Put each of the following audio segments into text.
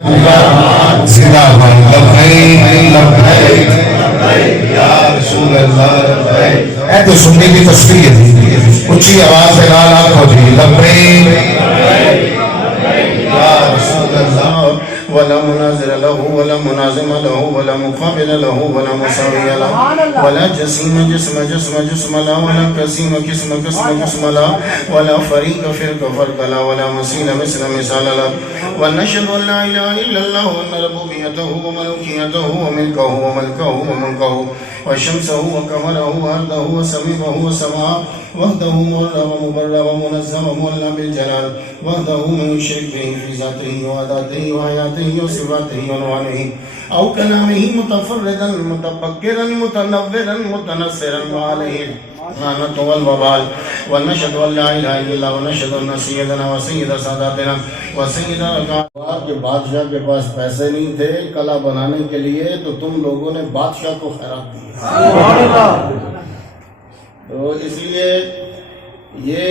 زندہ باد لبیک لبیک یا رسول اللہ لبیک. اے تو سننے کی تصویر ہے، اونچی آواز سے نال آکھو جی لبیک یا رسول اللہ. ولا منازر له ولا منازم له ولا مقابل له ولا مساوي له ولا جسيم جسم له ولا قسيم قسم له ولا فريق فرق له ولا مثيل مثال له. ونشهد ان لا اله الا الله وان ربوبيته وملكيته وملكه وشمسه وقمره وارضه وسميعه وسماءه وحده مبرأ ومنزه ومولى بالجلال وحده من يشرك به في ذاته وعداته وحياته وصفاته ونوعه أو كلامه متفردا متفكرا متنورا متنصرا وعليه لعنة والوبال. ونشهد أن لا إله إلا الله ونشهد أن سيدنا وسيد ساداتنا وسيد کے بادشاہ کے پاس پیسے نہیں تھے کلا بنانے کے لیے تو تم لوگوں نے بادشاہ کو خیرات دی. تو اس لیے یہ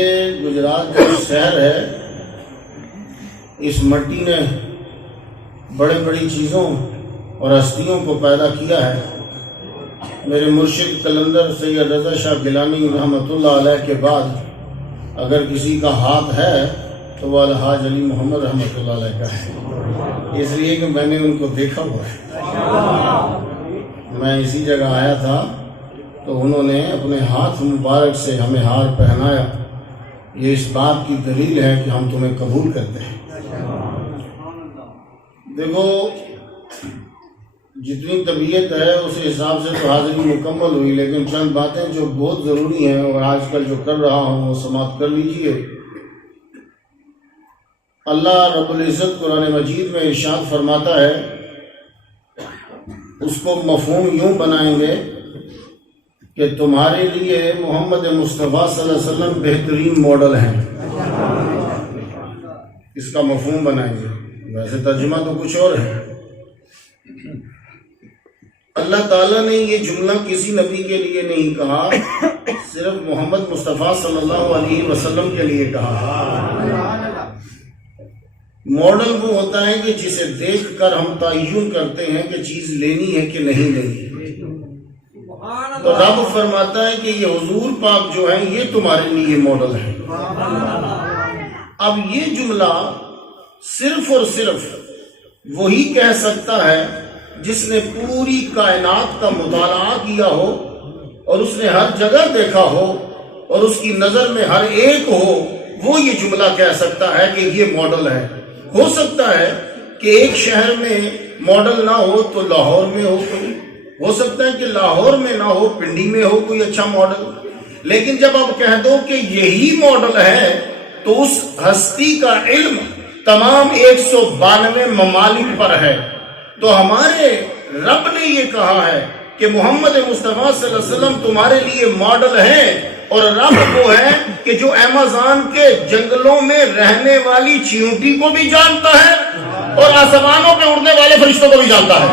گجرات جو شہر ہے اس مٹی نے بڑے بڑی چیزوں اور ہستیوں کو پیدا کیا ہے. میرے مرشد قلندر سید رضا شاہ گیلانی رحمۃ اللہ علیہ کے بعد اگر کسی کا ہاتھ ہے تو وہ الحاج علی محمد رحمۃ اللہ علیہ کا ہے، اس لیے کہ میں نے ان کو دیکھا ہوا ہے. میں اسی جگہ آیا تھا تو انہوں نے اپنے ہاتھ مبارک سے ہمیں ہار پہنایا. یہ اس بات کی دلیل ہے کہ ہم تمہیں قبول کرتے ہیں. دیکھو جتنی طبیعت ہے اس حساب سے تو حاضری مکمل ہوئی، لیکن چند باتیں جو بہت ضروری ہیں اور آج کل جو کر رہا ہوں وہ سماعت کر لیجئے. اللہ رب العزت قرآن مجید میں ارشاد فرماتا ہے، اس کو مفہوم یوں بنائیں گے کہ تمہارے لیے محمد مصطفیٰ صلی اللہ علیہ وسلم بہترین ماڈل ہیں. اس کا مفہوم بنائیں گے، ویسے ترجمہ تو کچھ اور ہے. اللہ تعالیٰ نے یہ جملہ کسی نبی کے لیے نہیں کہا، صرف محمد مصطفیٰ صلی اللہ علیہ وسلم کے لیے کہا. ماڈل وہ ہوتا ہے کہ جسے دیکھ کر ہم تعین کرتے ہیں کہ چیز لینی ہے کہ نہیں لینی. تو رب فرماتا ہے کہ یہ حضور پاک جو ہیں یہ تمہارے لیے ماڈل ہے. اب یہ جملہ صرف اور صرف وہی کہہ سکتا ہے جس نے پوری کائنات کا مطالعہ کیا ہو اور اس نے ہر جگہ دیکھا ہو اور اس کی نظر میں ہر ایک ہو، وہ یہ جملہ کہہ سکتا ہے کہ یہ ماڈل ہے. ہو سکتا ہے کہ ایک شہر میں ماڈل نہ ہو تو لاہور میں ہو کوئی، ہو سکتا ہے کہ لاہور میں نہ ہو پنڈی میں ہو کوئی اچھا ماڈل. لیکن جب آپ کہہ دو کہ یہی ماڈل ہے تو اس ہستی کا علم تمام 192 ممالک پر ہے. تو ہمارے رب نے یہ کہا ہے کہ محمد مصطفیٰ صلی اللہ علیہ وسلم تمہارے لیے ماڈل ہیں، اور رب وہ ہے کہ جو ایمیزون کے جنگلوں میں رہنے والی چیونٹی کو بھی جانتا ہے اور آسمانوں پہ اڑنے والے فرشتوں کو بھی جانتا ہے.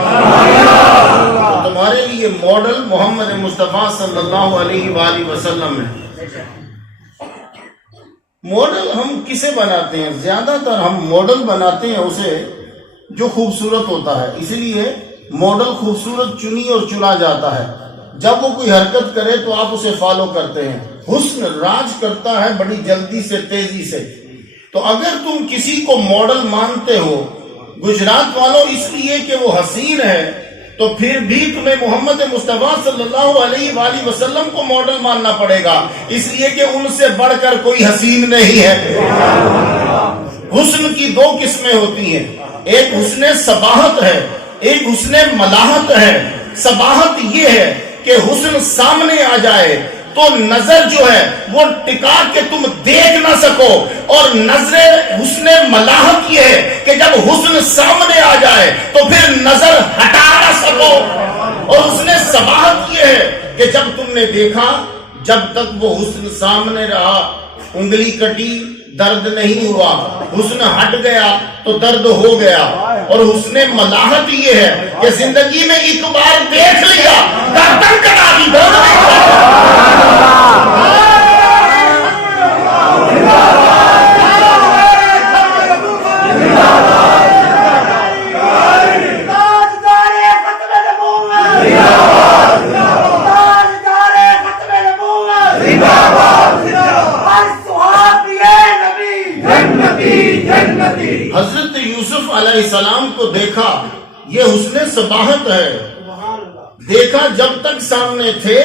تو تمہارے لیے ماڈل محمد مصطفیٰ صلی اللہ علیہ وآلہ وسلم ہے. ماڈل ہم کسے بناتے ہیں؟ زیادہ تر ہم ماڈل بناتے ہیں اسے جو خوبصورت ہوتا ہے. اسی لیے ماڈل خوبصورت چنی اور چنا جاتا ہے. جب وہ کوئی حرکت کرے تو آپ اسے فالو کرتے ہیں. حسن راج کرتا ہے بڑی جلدی سے، تیزی سے. تو اگر تم کسی کو ماڈل مانتے ہو گجرات والوں اس لیے کہ وہ حسین ہے، تو پھر بھی تمہیں محمد مصطفیٰ صلی اللہ علیہ وآلہ وسلم کو ماڈل ماننا پڑے گا، اس لیے کہ ان سے بڑھ کر کوئی حسین نہیں ہے. حسن کی دو قسمیں ہوتی ہیں، ایک حسن صباحت ہے، ایک حسن ملاحت ہے. صباحت یہ ہے کہ حسن سامنے آ جائے تو نظر جو ہے وہ ٹکا کے تم دیکھ نہ سکو، اور نظر حسن ملاحت یہ ہے کہ جب حسن سامنے آ جائے تو پھر نظر ہٹا نہ سکو. اور حسن صباحت یہ ہے کہ جب تم نے دیکھا، جب تک وہ حسن سامنے رہا، انگلی کٹی درد نہیں ہوا، حسن ہٹ گیا تو درد ہو گیا. اور حسن ملاحت یہ ہے کہ زندگی میں ایک بار دیکھ لیا گردن کٹا دی، درد نہیں یوسف علیہ السلام کو دیکھا، یہ حسن صباحت ہے. دیکھا جب تک سامنے تھے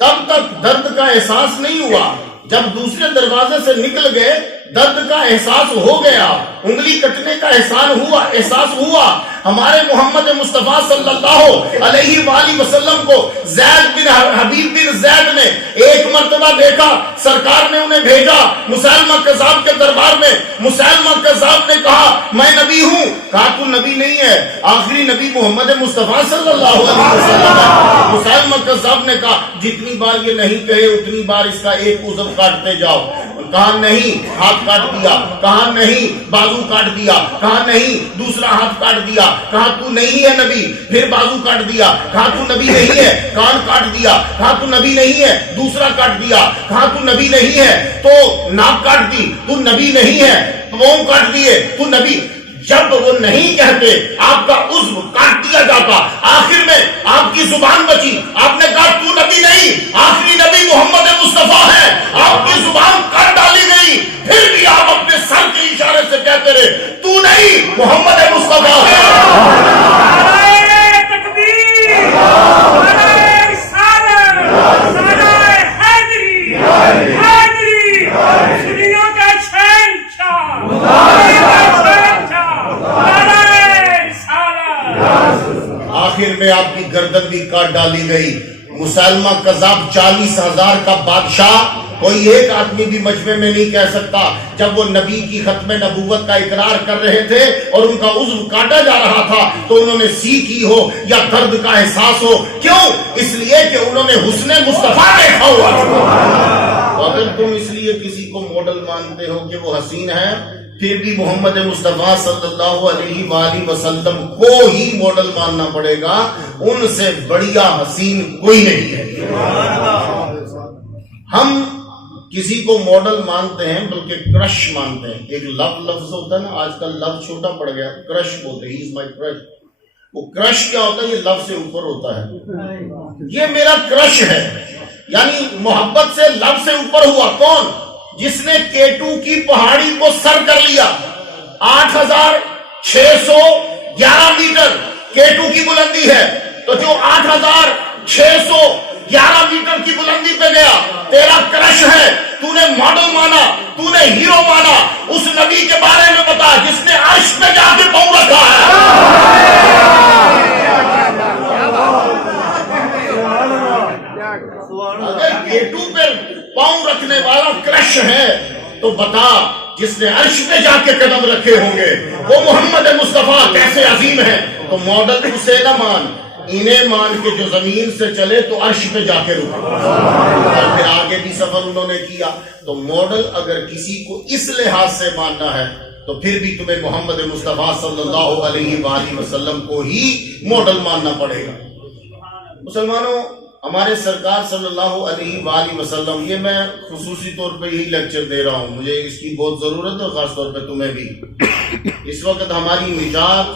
تب تک درد کا احساس نہیں ہوا، جب دوسرے دروازے سے نکل گئے درد کا احساس ہو گیا، انگلی کٹنے کا احساس ہوا. ہمارے محمد مصطفیٰ صلی اللہ علیہ وآلہ وسلم کو زید بن حبیب بن زید نے ایک مرتبہ دیکھا، سرکار نے انہیں بھیجا مسیلمہ کذاب کے دربار میں. مسیلمہ کذاب نے کہا میں نبی ہوں. کہا تو نبی نہیں ہے، آخری نبی محمد مصطفیٰ صلی اللہ علیہ وسلم ہے. مسیلمہ کذاب نے کہا جتنی بار یہ نہیں کہے اتنی بار اس کا ایک عضو کاٹتے جاؤ. کہا نہیں، ہاتھ کاٹ دیا. کہا نہیں، بازو کاٹ دیا. کہا نہیں، دوسرا ہاتھ کاٹ دیا. کہا تو نہیں ہے نبی، پھر بازو کاٹ دیا. کہا تو نبی نہیں ہے، کان کاٹ دیا. کہا تو نبی نہیں ہے، دوسرا کاٹ دیا. کہا تو نبی نہیں ہے تو ناک کاٹ دی. تو نبی نہیں ہے، پاؤں کاٹ دیے. تو نبی. جب وہ نہیں کہتے آپ کا عضو کاٹ دیا جاتا. آخر میں آپ کی زبان بچی، آپ نے کہا تو نبی نہیں، آخری نبی محمد مصطفیٰ ہے. آپ کی زبان کاٹ ڈالی گئی، پھر بھی آپ اپنے سر کے اشارے سے کہتے رہے تو نہیں، محمد مصطفیٰ ہے. آخر میں آپ کی گردن بھی کاٹ ڈالی گئی. مسیلمہ کذاب 40,000 کا بادشاہ، کوئی ایک آدمی بھی مجمع میں نہیں کہہ سکتا جب وہ نبی کی ختم نبوت کا اقرار کر رہے تھے اور ان کا عضو کاٹا جا رہا تھا تو انہوں نے سی کی ہو یا درد کا احساس ہو. کیوں؟ اس لیے کہ انہوں نے حسن مصطفیٰ دیکھا ہوا. اگر تم اس لیے کسی کو ماڈل مانتے ہو کہ وہ حسین ہے، پھر بھی محمد مصطفیٰ صلی اللہ علیہ وآلہ وسلم کو ہی ماڈل ماننا پڑے گا. ان سے بڑھیا حسین کوئی نہیں ہے. ہم کسی کو ماڈل مانتے ہیں بلکہ کرش مانتے ہیں. ایک لو لفظ ہوتا ہے نا، آج کل لو چھوٹا پڑ گیا، کرش بولتے ہیں. ہی از مائی کرش. وہ کرش کیا ہوتا ہے؟ یہ لو سے اوپر ہوتا ہے. یہ میرا کرش ہے، یعنی محبت سے لو سے اوپر ہوا. کون؟ جس نے K2 کی پہاڑی کو سر کر لیا. 8,611 میٹر K2 کی بلندی ہے. تو جو 8,611 میٹر کی بلندی پہ گیا، تیرا کرش ہے. تو نے ماڈل مانا، تو نے ہیرو مانا. اس نبی کے بارے میں بتا جس نے عرش پہ جا کے پاؤں رکھا ہے. اگر K2 پہ پاؤں رکھنے والا کرش ہے تو بتا جس نے عرش پہ جا کے قدم رکھے ہوں گے وہ محمد مصطفیٰ کیسے عظیم ہے. تو ماڈل اسے نہ مان، انہیں مان کے جو زمین سے چلے تو عرش پہ جا کے رکا، اور پھر آگے بھی سفر انہوں نے کیا. تو ماڈل اگر کسی کو اس لحاظ سے ماننا ہے تو پھر بھی تمہیں محمد مصطفیٰ صلی اللہ علیہ وآلہ وسلم کو ہی ماڈل ماننا پڑے گا. مسلمانوں، ہمارے سرکار صلی اللہ علیہ وآلہ وسلم، یہ میں خصوصی طور پہ یہی لیکچر دے رہا ہوں، مجھے اس کی بہت ضرورت ہے، خاص طور پہ تمہیں بھی. اس وقت ہماری نجات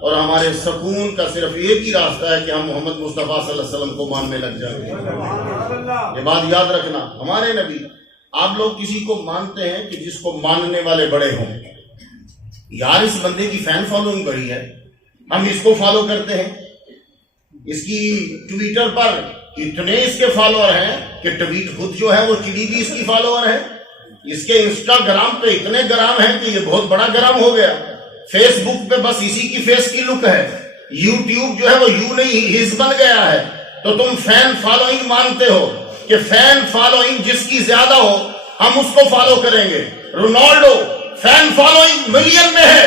اور ہمارے سکون کا صرف ایک ہی راستہ ہے کہ ہم محمد مصطفیٰ صلی اللہ علیہ وسلم کو ماننے لگ جائیں. یہ بات یاد رکھنا. ہمارے نبی، آپ لوگ کسی کو مانتے ہیں کہ جس کو ماننے والے بڑے ہوں. یار اس بندے کی فین فالوئنگ بڑی ہے، ہم اس کو فالو کرتے ہیں. اس کی ٹویٹر پر اتنے اس کے فالوور ہیں کہ ٹویٹ خود جو ہے وہ چڑی بھی اس کی فالوور ہے. اس کے انسٹاگرام پہ اتنے گرام ہیں کہ یہ بہت بڑا گرام ہو گیا. فیس بک پہ بس اسی کی فیس کی لک ہے. یوٹیوب جو ہے وہ یو نہیں ہز بن گیا ہے. تو تم فین فالوئنگ مانتے ہو کہ فین فالوئنگ جس کی زیادہ ہو ہم اس کو فالو کریں گے. رونالڈو فین فالوئنگ ملین میں ہے،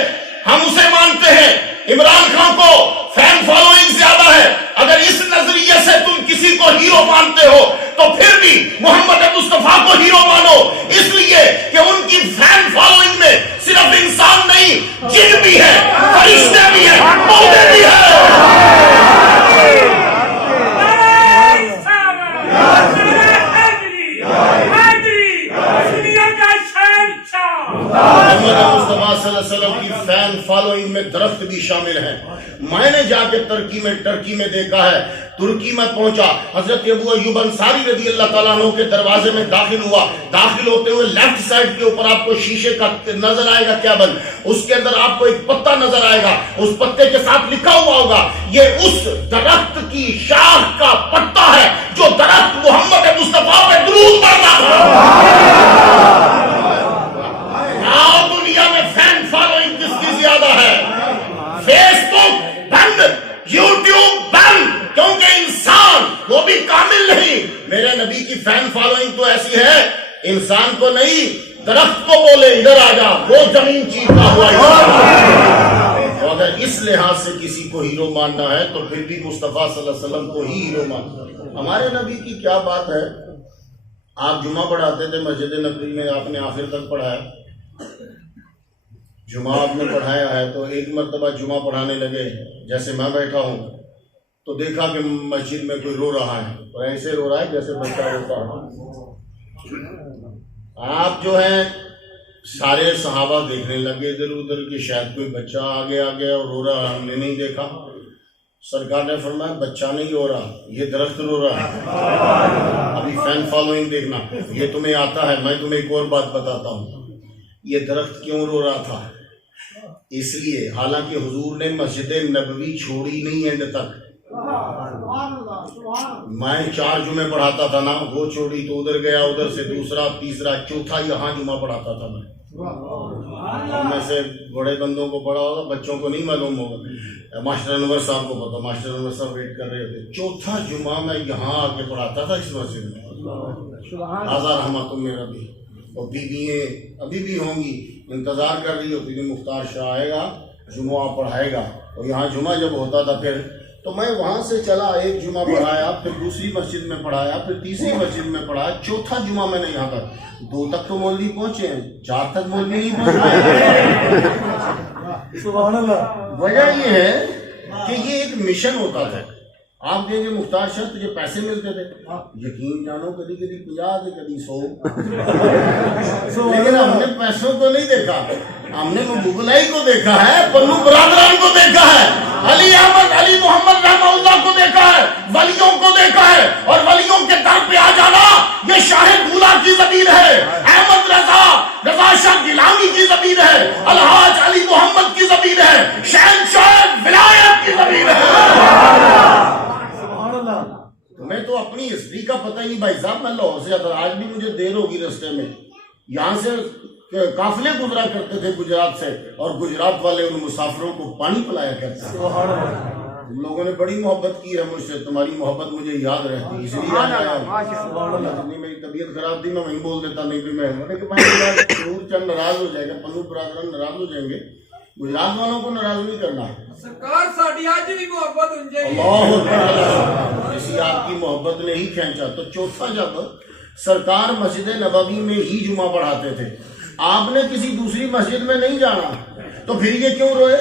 ہم اسے مانتے ہیں. عمران خان کو فین فالوئنگ زیادہ ہے. اگر اس نظریے سے تم کسی کو ہیرو مانتے ہو تو پھر بھی محمد مصطفیٰ کو ہیرو مانو، اس لیے کہ ان کی فین فالوئنگ میں صرف انسان نہیں، جن بھی ہے، فرشتے بھی ہیں، پودے بھی ہیں. محمد مصطفیٰ صلی اللہ علیہ وسلم کی فین فالوئنگ میں درخت بھی شامل ہیں. میں نے جا کے ترکی میں دیکھا ہے ترکی میں پہنچا، حضرت ابو ایوب انصاری رضی اللہ تعالیٰ عنہ کے دروازے میں داخل ہوا، داخل ہوتے ہوئے لیفٹ سائڈ کے اوپر آپ کو شیشے کا نظر آئے گا کیبن، اس کے اندر آپ کو ایک پتا نظر آئے گا، اس پتے کے ساتھ لکھا ہوا ہوگا یہ اس درخت کی شاخ کا پتا ہے جو درخت محمد مصطفیٰ پہ درود پڑھتا تھا۔ دنیا میں فین فالوئنگ کس کی زیادہ ہے؟ فیس بک بند، یوٹیوب بند، کیونکہ انسان وہ بھی کامل نہیں۔ میرے نبی کی فین فالوئنگ تو ایسی ہے، انسان کو نہیں درخت کو بولے ادھر آ جا، وہ زمین چیرتا ہوا تو اگر اس لحاظ سے کسی کو ہیرو ماننا ہے تو پھر بھی مصطفیٰ صلی اللہ علیہ وسلم کو ہی ہیرو ماننا ہے۔ ہمارے نبی کی کیا بات ہے، آپ جمعہ پڑھاتے تھے مسجد نبوی میں، آپ نے آخر تک پڑھایا، جمعہ آپ نے پڑھایا ہے تو ایک مرتبہ جمعہ پڑھانے لگے، جیسے میں بیٹھا ہوں تو دیکھا کہ مسجد میں کوئی رو رہا ہے، اور ایسے رو رہا ہے جیسے بچہ روتا ہے۔ آپ جو ہیں سارے صحابہ دیکھنے لگے ادھر ادھر کہ شاید کوئی بچہ آگے آگے اور رو رہا، ہم نے نہیں دیکھا۔ سرکار نے فرمایا بچہ نہیں رو رہا، یہ درخت رو رہا ہے۔ ابھی فین فالوئنگ دیکھنا، یہ تمہیں آتا ہے، میں تمہیں ایک اور بات بتاتا ہوں، یہ درخت کیوں رو رہا تھا؟ اس لیے حالانکہ حضور نے مسجد نبوی چھوڑی نہیں اینڈ تک، میں 4 جمعے پڑھاتا تھا نا، وہ چھوڑی تو ادھر گیا، ادھر سے دوسرا تیسرا چوتھا یہاں جمعہ پڑھاتا تھا میں۔ ہم میں سے بڑے بندوں کو پڑھا ہوگا، بچوں کو نہیں معلوم ہوگا، ماسٹر انور صاحب کو پتا، ماسٹر انور صاحب ویٹ کر رہے تھے، چوتھا جمعہ میں یہاں آ کے پڑھاتا تھا اس مسجد میں۔ آزاد رحمت میرا بھی، اور بیوییں ابھی بھی ہوں گی انتظار کر رہی ہوتی کہ مختار شاہ آئے گا جمعہ پڑھائے گا، اور یہاں جمعہ جب ہوتا تھا پھر تو میں وہاں سے چلا، ایک جمعہ پڑھایا، پھر دوسری مسجد میں پڑھایا، پھر تیسری مسجد میں پڑھایا، چوتھا جمعہ میں نے یہاں تک 2 تک تو مولوی پہنچے ہیں، 4 تک مولوی نہیں پہنچے۔ سبحان اللہ۔ وجہ یہ ہے کہ یہ ایک مشن ہوتا تھا۔ آپ کہیں گے مختار شاہ تجھے پیسے ملتے تھے، یقین جانو کبھی کبھی 50 کبھی 100، لیکن ہم نے پیسوں کو نہیں دیکھا، ہم نے محبوب اللہ کو دیکھا ہے، پنو برادران کو دیکھا ہے، علی احمد علی محمد رحمہ اللہ کو دیکھا ہے، ولیوں کو دیکھا ہے، اور ولیوں کے در پہ آ جانا یہ شاہ بولا کی زمین ہے، احمد رضا شاہ گیلانی کی زمین ہے، الحاج علی محمد کی زمین ہے، شہنشاہ ولایت کی زمین ہے۔ تمہیں تو اپنی ہسٹری کا پتہ ہی نہیں بھائی صاحب، میں لاہور سے آتا، آج بھی مجھے دیر ہوگی رستے میں، یہاں سے قافلے گزرا کرتے تھے گجرات سے، اور گجرات والے ان مسافروں کو پانی پلایا کرتے تھے۔ تم لوگوں نے بڑی محبت کی ہے مجھ سے، تمہاری محبت مجھے یاد رہتی، اس لیے جتنی میری طبیعت خراب تھی میں وہیں بول دیتا، نہیں بھی میں ضرور چند ناراض ہو جائے گا، پنو برادران ناراض ہو جائیں گے، گجرات والوں کو ناراض نہیں کرنا۔ سرکار ساڈی اج بھی محبت ہو جائے، اللہ اسی آپ کی محبت نے ہی کھینچا۔ تو چوتھا جب سرکار مسجد نبوی میں ہی جمعہ پڑھاتے تھے، آپ نے کسی دوسری مسجد میں نہیں جانا، تو پھر یہ کیوں روئے؟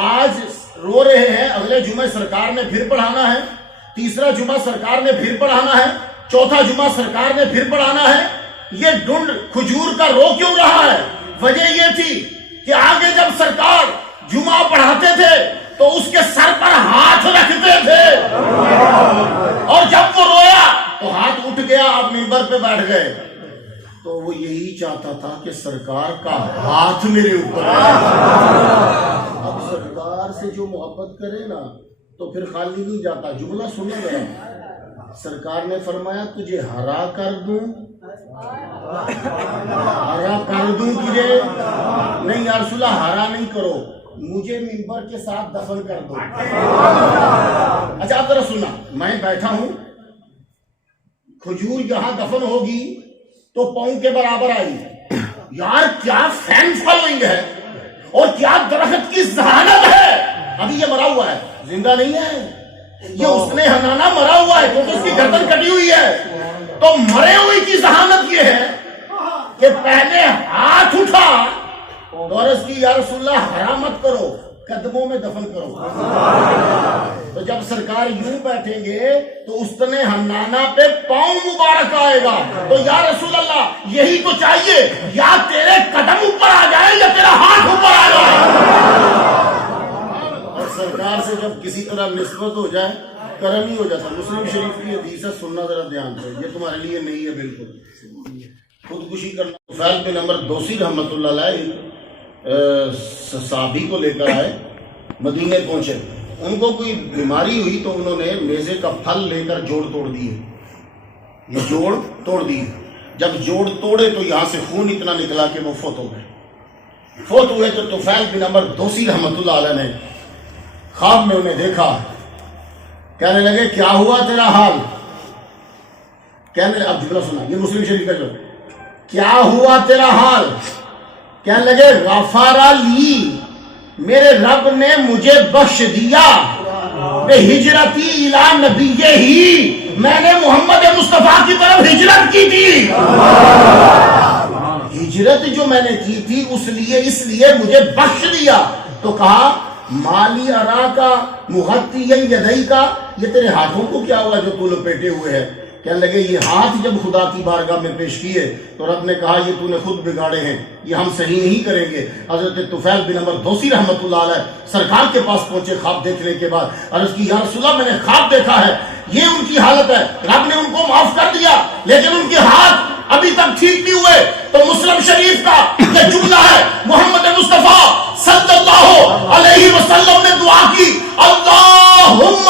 آج رو رہے ہیں، اگلے جمعے سرکار نے پھر پڑھانا ہے، تیسرا جمعہ سرکار نے پھر پڑھانا ہے، چوتھا جمعہ سرکار نے پھر پڑھانا ہے، یہ ڈنڈ کھجور کا رو کیوں رہا ہے؟ وجہ یہ تھی کہ آگے جب سرکار جمعہ پڑھاتے تھے تو اس کے سر پر ہاتھ رکھتے تھے، اور جب وہ رویا تو ہاتھ اٹھ گیا، آپ منبر پہ بیٹھ گئے، تو وہ یہی چاہتا تھا کہ سرکار کا ہاتھ میرے اوپر آئے۔ اب سرکار سے جو محبت کرے نا تو پھر خالی نہیں جاتا۔ جملہ سنے گا، سرکار نے فرمایا تجھے ہرا کر دوں، ہرا کر دوں تجھے، نہیں یا رسول اللہ ہرا نہیں کرو، مجھے منبر کے ساتھ دفن کر دو۔ اچھا آپ ذرا سننا، میں بیٹھا ہوں، کھجور یہاں دفن ہوگی تو پاؤں کے برابر آئی، یار کیا فین فالوئنگ ہے، اور کیا درخت کی ذہانت ہے۔ ابھی یہ مرا ہوا ہے، زندہ نہیں ہے، یہ اس نے ہنانا مرا ہوا ہے کیونکہ اس کی گردن کٹی ہوئی ہے، تو مرے ہوئی کی ذہانت یہ ہے کہ پہلے ہاتھ اٹھا تو عرض کی یا رسول اللہ حرام مت کرو، قدموں میں دفن کرو۔ تو جب سرکار یوں بیٹھیں گے تو استنے حنانہ پہ پاؤں مبارک آئے گا، تو یا رسول اللہ یہی تو چاہیے، یا تیرے قدم اوپر آ جائے یا تیرا ہاتھ اوپر آ جائے۔ اور سرکار سے جب کسی طرح نسبت ہو جائے کرم ہی ہو جاتا. مسلم شریف کی حدیث ہے, سننا ذرا دھیان سے, یہ تمہارے لیے نہیں ہے بالکل. خودکشی کرنا. طفیل بن عمر دوسی رحمۃ اللہ علیہ صحابی کو لے کر آئے, مدینے پہنچے, ان کو کوئی بیماری ہوئی تو انہوں نے میزے کا پھل لے کر جوڑ توڑ دیے. یہ جوڑ توڑ دیے. جب جوڑ توڑے تو یہاں سے خون اتنا نکلا کہ وہ فوت ہو گئے. فوت ہوئے تو طفیل بن عمر دوسی رحمۃ اللہ علیہ نے خواب میں انہیں دیکھا. کہنے لگے کیا ہوا تیرا حال؟ کہنے لگے, اب جملہ سنا, یہ مسلم شریف کا جو, کیا ہوا تیرا حال؟ کہنے لگے غفر لی, میرے رب نے مجھے بخش دیا, بے ہجرتی الی نبی ہی, میں نے محمد مصطفیٰ کی طرف ہجرت کی تھی. ہجرت جو میں نے کی تھی اس لیے مجھے بخش دیا. تو کہا مالی ارا کا مغتی یدئی کا, یہ تیرے ہاتھوں کو کیا ہوا جو تو لپیٹے ہوئے ہے؟ کہنے لگے یہ ہاتھ جب خدا کی بارگاہ میں پیش کیے تو رب نے کہا یہ تو نے خود بگاڑے ہیں, یہ ہم صحیح نہیں کریں گے. حضرت طفیل بن عمر دوسی رحمۃ اللہ علیہ سرکار کے پاس پہنچے خواب دیکھنے کے بعد, عرض کی یا رسول اللہ میں نے خواب دیکھا ہے, یہ ان کی حالت ہے, رب نے ان کو معاف کر دیا لیکن ان کے ہاتھ ابھی تک ٹھیک نہیں ہوئے. تو مسلم شریف کا یہ جملہ ہے, محمد مصطفیٰ صلی اللہ علیہ وسلم نے دعا کی, اللہم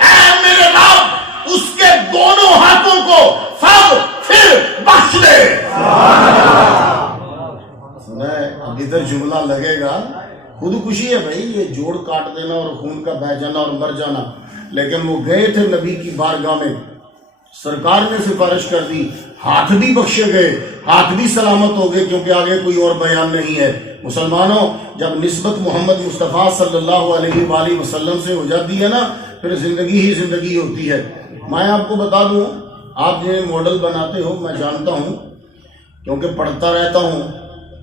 اے میرے رب اس کے دونوں ہاتھوں کو پھر بخش دے. اب ادھر جملہ لگے گا خودکشی ہے بھائی, یہ جوڑ کاٹ دینا اور خون کا بہ جانا اور مر جانا, لیکن وہ گئے تھے نبی کی بارگاہ میں, سرکار نے سفارش کر دی, ہاتھ بھی بخشے گئے, ہاتھ بھی سلامت ہو گئے, کیونکہ آگے کوئی اور بیان نہیں ہے. مسلمانوں, جب نسبت محمد مصطفیٰ صلی اللہ علیہ وآلہ وسلم سے ہو جاتی ہے نا, پھر زندگی ہی زندگی ہوتی ہے. میں آپ کو بتا دوں, آپ جنہیں ماڈل بناتے ہو میں جانتا ہوں کیونکہ پڑھتا رہتا ہوں,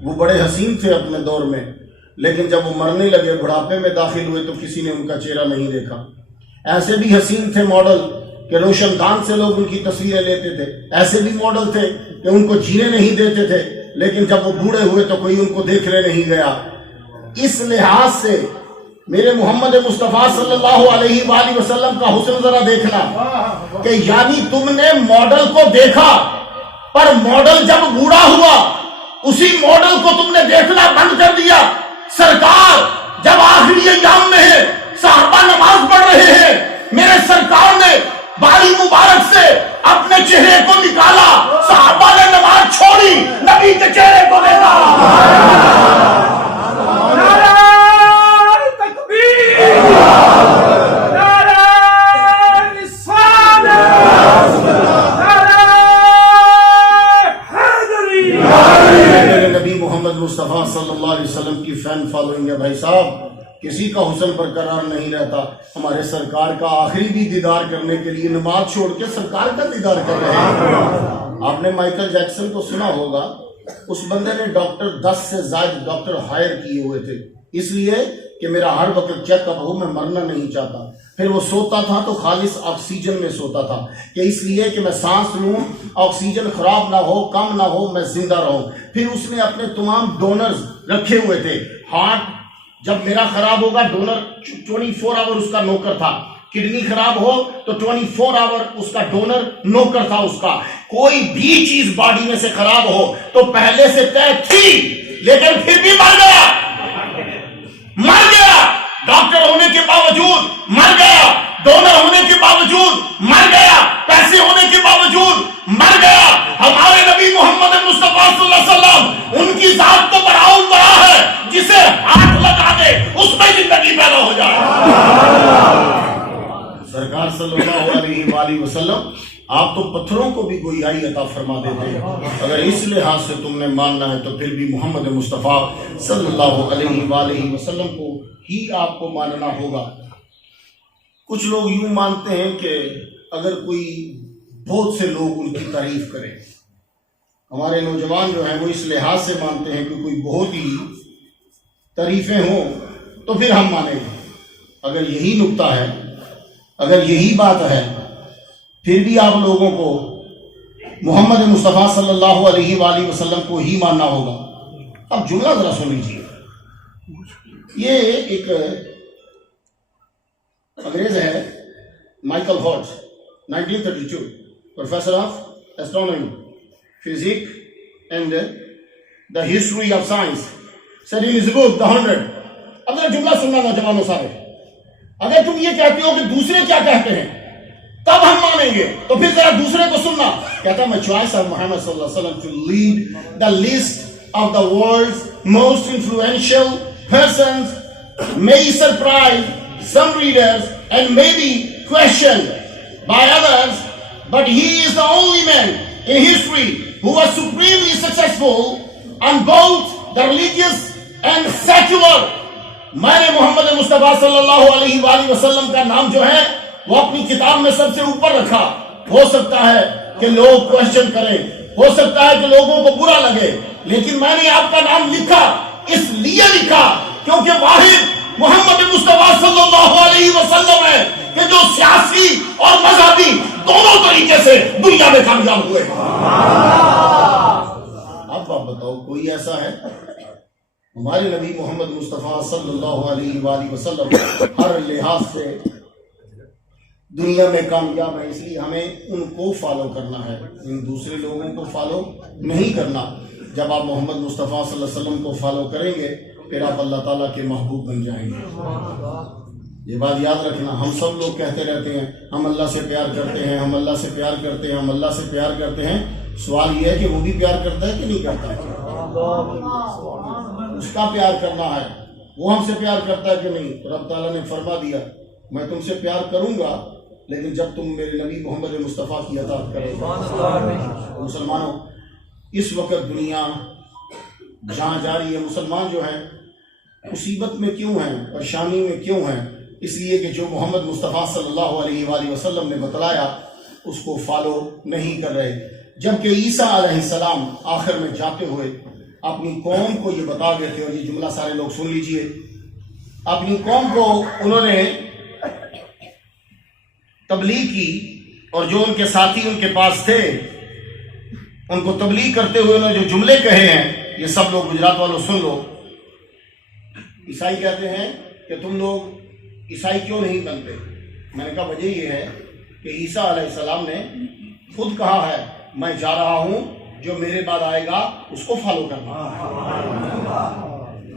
وہ بڑے حسین تھے اپنے دور میں, لیکن جب وہ مرنے لگے, بڑھاپے میں داخل ہوئے, تو کسی نے ان کا چہرہ نہیں دیکھا. ایسے بھی حسین تھے ماڈل کہ روشن دان سے لوگ ان کی تصویریں لیتے تھے, ایسے بھی ماڈل تھے کہ ان کو جینے نہیں دیتے تھے, لیکن جب وہ بوڑھے ہوئے تو کوئی ان کو دیکھنے نہیں گیا. اس لحاظ سے میرے محمد مصطفیٰ صلی اللہ علیہ وآلہ وسلم کا حسن ذرا دیکھنا, کہ یعنی تم نے ماڈل کو دیکھا, پر ماڈل جب بوڑھا ہوا اسی ماڈل کو تم نے دیکھنا بند کر دیا. سرکار جب آخری ایام میں ہے, صحابہ نماز پڑھ رہے ہیں, میرے سرکار نے باری مبارک سے اپنے چہرے کو نکالا, صحابہ نے نماز چھوڑی, نبی کے چہرے کو دیکھا. نبی محمد مصطفیٰ صلی اللہ علیہ وسلم کی فین فالوئنگ ہے بھائی صاحب, کسی کا حسن برقرار نہیں رہتا. ہمارے سرکار کا آخری بھی دیدار کرنے کے لیے نماز چھوڑ کے سرکار کا دیدار کر رہے ہیں. آپ نے مائیکل جیکسن کو سنا ہوگا, اس بندے نے ڈاکٹر 10 سے زائد ڈاکٹر ہائر کیے ہوئے تھے, اس لیے کہ میرا ہر وقت چیک اپ ہو, میں مرنا نہیں چاہتا. پھر وہ سوتا تھا تو خالص آکسیجن میں سوتا تھا, کہ اس لیے کہ میں سانس لوں, آکسیجن خراب نہ ہو, کم نہ ہو, میں زندہ رہوں. پھر اس نے اپنے تمام ڈونرز رکھے ہوئے تھے. ہارٹ جب میرا خراب ہوگا, ڈونر 24 آور اس کا نوکر تھا. کڈنی خراب ہو تو 24 آور اس کا ڈونر نوکر تھا اس کا. کوئی بھی چیز باڈی میں سے خراب ہو تو پہلے سے طے تھی, لیکن پھر بھی مر گیا. ڈاکٹر ہونے کے باوجود مر گیا, ڈونر ہونے کے باوجود مر گیا, پیسے ہونے کے باوجود مر گیا. ہمارے نبی محمد مصطفیٰ صلی اللہ علیہ وسلم, ان کی ذات تو بڑا ہے, جسے ہاتھ لگا دے اس میں زندگی پیدا ہو جائے. سرکار صلی اللہ علیہ وآلہ وسلم, آپ تو پتھروں کو بھی گویائی عطا فرما دیتے ہیں. اگر اس لحاظ سے تم نے ماننا ہے تو پھر بھی محمد مصطفیٰ صلی اللہ علیہ وآلہ وسلم کو ہی آپ کو ماننا ہوگا. کچھ لوگ یوں مانتے ہیں کہ اگر کوئی بہت سے لوگ ان کی تعریف کریں, ہمارے نوجوان جو ہیں وہ اس لحاظ سے مانتے ہیں کہ کوئی بہت ہی تعریفیں ہوں تو پھر ہم مانیں گے. اگر یہی نکتہ ہے, اگر یہی بات ہے, پھر بھی آپ لوگوں کو محمد مصطفیٰ صلی اللہ علیہ وآلہ وسلم کو ہی ماننا ہوگا. اب جملہ ذرا سن لیجیے. یہ ایک انگریز ہے Michael Hort, 1932, professor of astronomy, physics, and the history of science, said in his book, The 100. اب ذرا جملہ سننا نوجوانوں سارے. اگر تم یہ کہتے ہو کہ دوسرے کیا کہتے ہیں تب ہم مانیں گے, تو پھر ذرا دوسرے کو سننا. کہتا ہے my choice of Muhammad صلی اللہ علیہ وسلم to lead the list of the world's most influential persons may surprise some readers and may be questioned by others, but he is the only man in history who was supremely successful on both the religious and secular. میں نے محمد مصطفیٰ صلی اللہ علیہ وآلہ وسلم کا نام جو ہے وہ اپنی کتاب میں سب سے اوپر رکھا. ہو سکتا ہے کہ لوگ کوشچن کریں, ہو سکتا ہے کہ لوگوں کو برا لگے, لیکن میں نے آپ کا نام لکھا اس لیے لکھا کیونکہ واحد محمد مصطفیٰ صلی اللہ علیہ وسلم ہے کہ جو سیاسی اور مذہبی دونوں طریقے سے دنیا میں کامیاب ہوئے. اب آپ بتاؤ کوئی ایسا ہے؟ ہمارے نبی محمد مصطفیٰ صلی اللہ علیہ وآلہ وسلم ہر لحاظ سے دنیا میں کامیاب ہے, اس لیے ہمیں ان کو فالو کرنا ہے, ان دوسرے لوگوں کو فالو نہیں کرنا. جب آپ محمد مصطفیٰ صلی اللہ علیہ وسلم کو فالو کریں گے پھر آپ اللہ تعالیٰ کے محبوب بن جائیں گے. یہ بات یاد رکھنا. ہم سب لوگ کہتے رہتے ہیں ہم اللہ سے پیار کرتے ہیں, ہم اللہ سے پیار کرتے ہیں, ہم اللہ سے پیار کرتے ہیں. سوال یہ ہے کہ وہ بھی پیار کرتا ہے کہ نہیں کرتا ہے؟ اس کا پیار کرنا ہے, وہ ہم سے پیار کرتا ہے کہ نہیں. رب تعالیٰ نے فرما دیا میں تم سے پیار کروں گا لیکن جب تم میرے نبی محمد مصطفیٰ کی اطاعت کرو گے. مسلمانوں اس وقت دنیا جہاں جا رہی ہے, مسلمان جو ہیں مصیبت میں کیوں ہیں, پریشانی میں کیوں ہیں؟ اس لیے کہ جو محمد مصطفیٰ صلی اللہ علیہ وآلہ وسلم نے بتلایا اس کو فالو نہیں کر رہے. جبکہ عیسیٰ علیہ السلام آخر میں جاتے ہوئے اپنی قوم کو یہ بتا گئے تھے, اور یہ جملہ سارے لوگ سن لیجئے. اپنی قوم کو انہوں نے تبلیغ کی, اور جو ان کے ساتھی ان کے پاس تھے ان کو تبلیغ کرتے ہوئے انہوں نے جو جملے کہے ہیں یہ سب لوگ گجرات والوں سن لو. عیسائی کہتے ہیں کہ تم لوگ عیسائی کیوں نہیں بنتے؟ میں نے کہا وجہ یہ ہے کہ عیسیٰ علیہ السلام نے خود کہا ہے میں جا رہا ہوں, جو میرے بعد آئے گا اس کو فالو کرنا,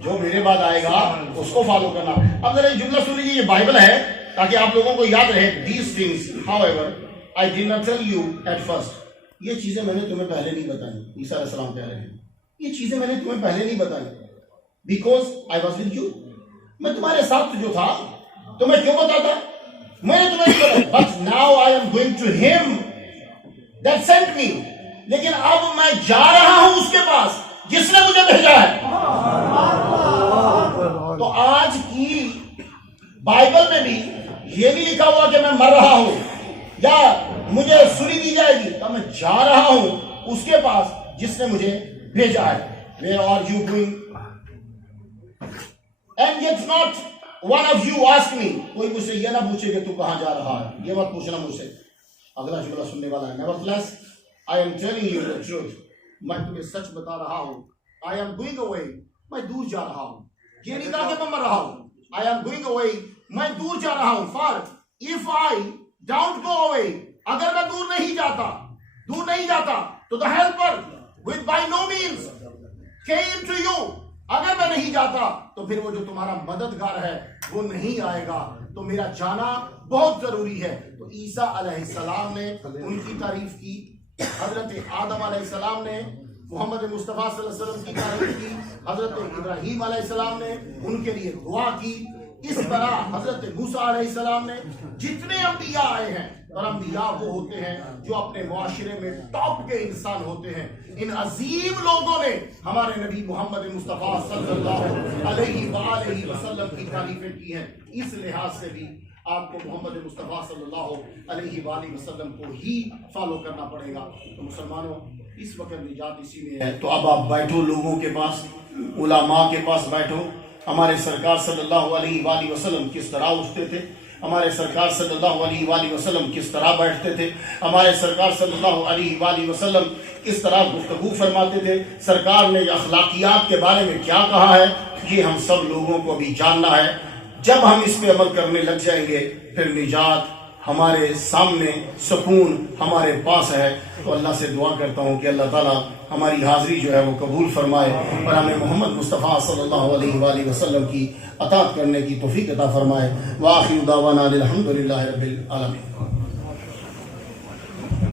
جو میرے بعد آئے گا اس کو فالو کرنا. اب ذرا یہ جملہ سن لیجیے, یہ بائبل ہے تاکہ آپ لوگوں کو یاد رہے. These things, however, I did not tell you at first. یہ چیزیں میں نے تمہیں پہلے نہیں بتائیں. عیسیٰ علیہ السلام کہہ رہے ہیں یہ چیزیں میں نے تمہیں پہلے نہیں بتائیں. Because I was with you. میں تمہارے ساتھ جو تھا تمہیں کیوں بتاتا؟ میں نے تمہیں بتایا. But now I am going to him that sent me. لیکن اب میں جا رہا ہوں اس کے پاس جس نے مجھے بھیجا ہے. تو آج کی بائبل میں بھی یہ نہیں لکھا ہوا کہ میں مر رہا ہوں یا مجھے سنی دی جائے گی, تو میں جا رہا ہوں اس کے پاس جس نے مجھے بھیجا ہے. Where are you going? And yet not one of you ask me. کوئی مجھ سے یہ نہ پوچھے کہ تو کہاں جا رہا ہے, یہ مت پوچھنا مجھ سے. اگلا جملہ سننے والا ہے. Nevertheless, I am telling you the truth. میں تمہیں سچ بتا رہا ہوں. I am going away. میں دور جا رہا ہوں. یہ نہیں کہا کہ میں مر رہا ہوں. I am going away. میں دور جا رہا ہوں. For if I don't go away, اگر میں دور نہیں جاتا تو the helper with by no means came to you. اگر میں نہیں جاتا تو پھر وہ جو تمہارا مددگار ہے وہ نہیں آئے گا. تو میرا جانا بہت ضروری ہے. تو عیسیٰ علیہ السلام نے ان کی تعریف کی, حضرت آدم علیہ السلام نے محمد مصطفیٰ صلی اللہ علیہ وسلم کی تعریف کی, حضرت ابراہیم علیہ السلام نے ان کے لیے دعا کی. اس طرح حضرت موسیٰ علیہ السلام نے, جتنے انبیاء آئے ہیں, اور انبیاء وہ ہوتے ہیں جو اپنے معاشرے میں ٹاپ کے انسان ہوتے ہیں, ان عظیم لوگوں نے ہمارے نبی محمد مصطفیٰ صلی اللہ علیہ وآلہ وسلم کی تعریفیں کی ہیں. اس لحاظ سے بھی آپ کو محمد مصطفیٰ صلی اللہ علیہ وآلہ وسلم کو ہی فالو کرنا پڑے گا. تو مسلمانوں اس وقت نجات اسی میں ہے. تو اب آپ بیٹھو لوگوں کے پاس, علماء کے پاس بیٹھو. ہمارے سرکار صلی اللہ علیہ وآلہ وسلم کس طرح اٹھتے تھے, ہمارے سرکار صلی اللہ علیہ وآلہ وسلم کس طرح بیٹھتے تھے, ہمارے سرکار صلی اللہ علیہ وآلہ وسلم کس طرح گفتگو فرماتے تھے, سرکار نے اخلاقیات کے بارے میں کیا کہا ہے, یہ ہم سب لوگوں کو بھی جاننا ہے. جب ہم اس پہ عمل کرنے لگ جائیں گے پھر نجات ہمارے سامنے سکون ہمارے پاس ہے. تو اللہ سے دعا کرتا ہوں کہ اللہ تعالیٰ ہماری حاضری جو ہے وہ قبول فرمائے اور ہمیں محمد مصطفیٰ صلی اللہ علیہ وآلہ وسلم کی اطاعت کرنے کی توفیق عطا فرمائے. وآخر دعوانا الحمد للہ رب العالمین.